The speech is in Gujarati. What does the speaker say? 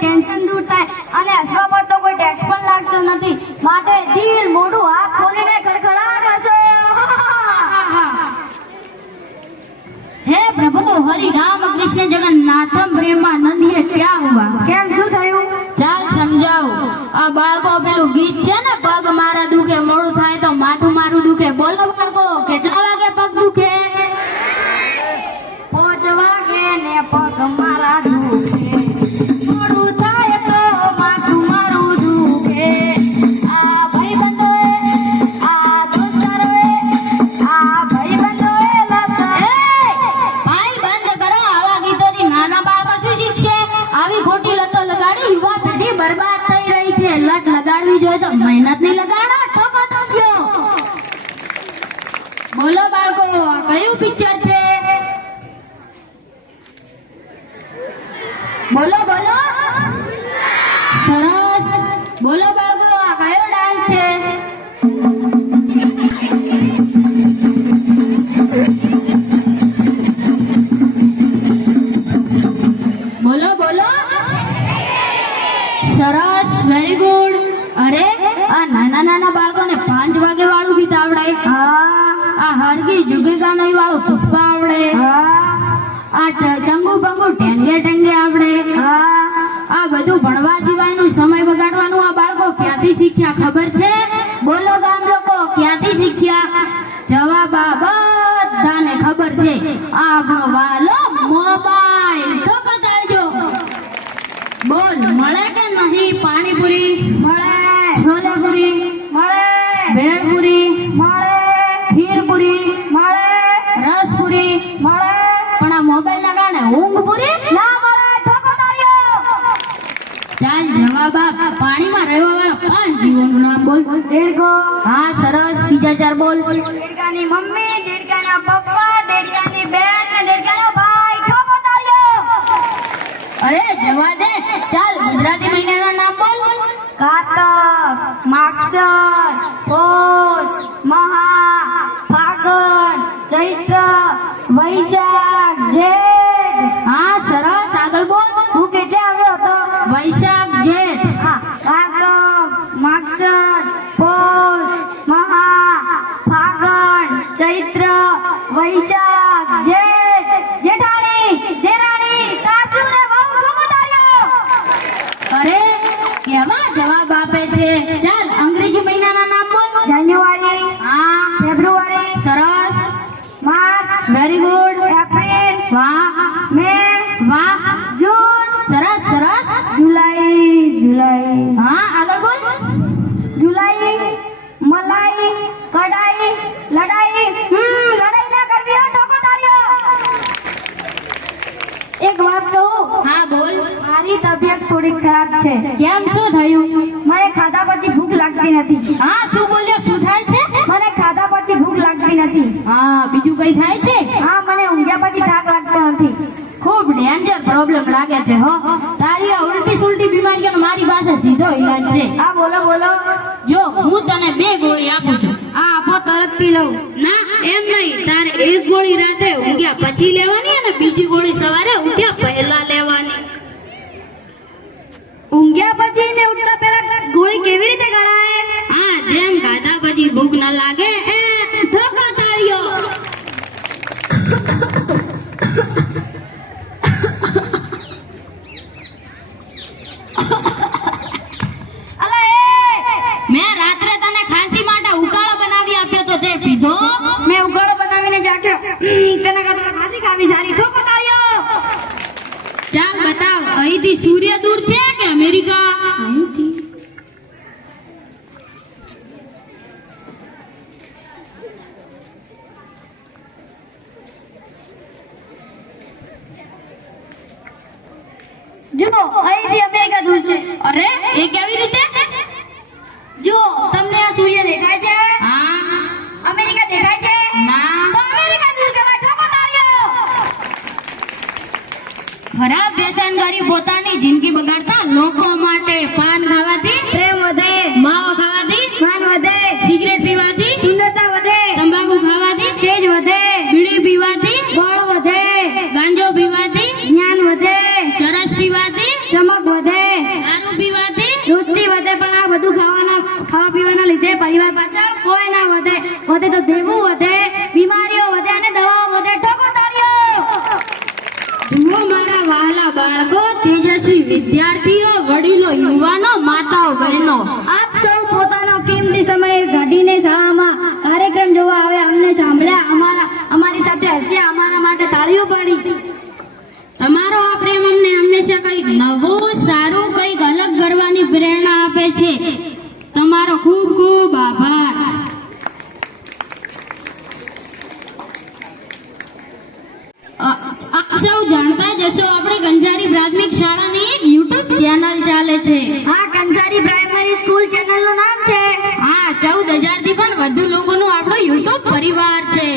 ટેન્શન દૂર થાય. અને હસવા પર તો કોઈ ટેક્સ પણ લાગતો નથી. માટે દિલ મોઢું હાથ ખોલીને ખડખડાટ હસો. હે પ્રભુ હરિ રામ કૃષ્ણ જગન્નાથમ પ્રેમાનંદીએ થઈ લટ લગાડવી જોઈએ તો મહેનત નહીં લગાડો, ઠોકો થયો બોલો બાળકો, કયું પિક્ચર છે? બોલો બોલો. સરસ. બોલો બાળકો. આ નાના નાના બાળકોને પાંચ વાગે વાળું ગીત આવડે. આ હરગી જુગી ગાનઈ વાળું પુષ્પા આવડે. આ ચંગુ બંગુ ટેંગે ટેંગે આવડે. આ બધું ભણવા સિવાયનું સમય બગાડવાનું આ બાળકો ક્યાંથી શીખ્યા ખબર છે? બોલો ગામ લોકો ક્યાંથી શીખ્યા? જવાબ આ બધાને ખબર છે. આ આપણો વાલો મોબાઈલ. તો તાળજો. બોલ મળે કે નહીં પાણીપુરી? મળે છોલેપુરી મળે ભેળપુરી મળે ખીરપુરી મળે રસપુરી મળે પણ આ મોબાઈલ ના કારણે ઊંઘ પૂરી ના મળે ઠોકો તાળીઓ! ચાલ જવાબ આપ. પાણીમાં રહેવા વાળા પાંચ જીવોનું નામ બોલ. દેડકો હા સરસ. બીજા ચાર બોલ. દેડકાની મમ્મી દેડકાના પપ્પા દેડકાની બેન ને દેડકાનો ભાઈ ઠોકો તાળીઓ! અરે જવા દે. ચાલ ગુજરાતી મહિનાના નામ બોલ. કાતક માગસર પોષ મહા ફાગણ ચૈત્ર વૈશાખ જેઠ. હા સરસ આગળ બોલ. હું કેટલે આવ્યો હતો? વૈશાખ જેઠ. હા કાતક માગસર પોષ મહા ફાગણ ચૈત્ર વૈશાખ જેઠ. જેઠાણી દેરાણી સાસુ ને વહુ ઠોકો અરે કેવા જવાબ આપે છે? ચાલ છે? કેમ શું થયું? મને ખાધા પછી ભૂખ લાગતી નથી. હા શું બોલ્યો? શું થાય છે? મને ખાધા પછી ભૂખ લાગતી નથી. હા બીજું કઈ થાય છે? હા મને ઊંઘ્યા પછી થાક લાગતો નથી. ખૂબ ડેન્જર પ્રોબ્લેમ લાગે છે હો. તારી આ ઉલટી સુલટી બીમારીઓનો મારી પાસે સીધો ઈલાજ છે. હા બોલો બોલો. જો હું તને બે ગોળી આપું છું. હા આપો તરત પી લઉં. ના એમ નહીં. તારે એક ગોળી રાતે ઊંઘ્યા પછી લેવાની અને બીજી ગોળી સવારે ઉઠ્યા પહેલા લેવાની ઊંઘ્યા પછી ને ઉઠતા પહેલા ગોળી કેવી રીતે ગળાય હા જેમ ગાધા પછી ભૂખ ન લાગે એ ઠોકો તાળીઓ અલા એ મેં રાત્રે તને ખાંસી માટે ઉકાળો બનાવી આપ્યો તો તે પીધો? મેં ઉકાળો બનાવીને જાગ્યો. હમ, કરતા ફાંસી ખાવી સારી. ઠોકો તાળીઓ! ચાલ બતાવ અહીંથી સૂર્ય દૂર છે કે અમેરિકા જુઓ અહીંથી અમેરિકા દૂર છે. અરે એ કેવી રીતે? જો તમને આ સૂર્ય દેખાય છે. હા. અમેરિકા દેખાય છે. ના. તો અમેરિકા દૂર કહેવાય ઠોકો તાળીઓ ખરાબ વ્યસન કરી પોતાની જિંદગી બગાડતા લોકો માટે પાન ખાવાથી વધે બીમારીઓ વધે અને દવાઓ વધે. ઠોકો તાળીઓ. જુઓ મારા વહાલા બાળકો તેજસ્વી વિદ્યાર્થીઓ વડીલો યુવાનો માતાઓ બહેનો. આપ સૌ પોતાનો કિંમતી સમય કાઢીને શાળામાં વધુ લોકોનું આપણો યુટ્યુબ પરિવાર છે.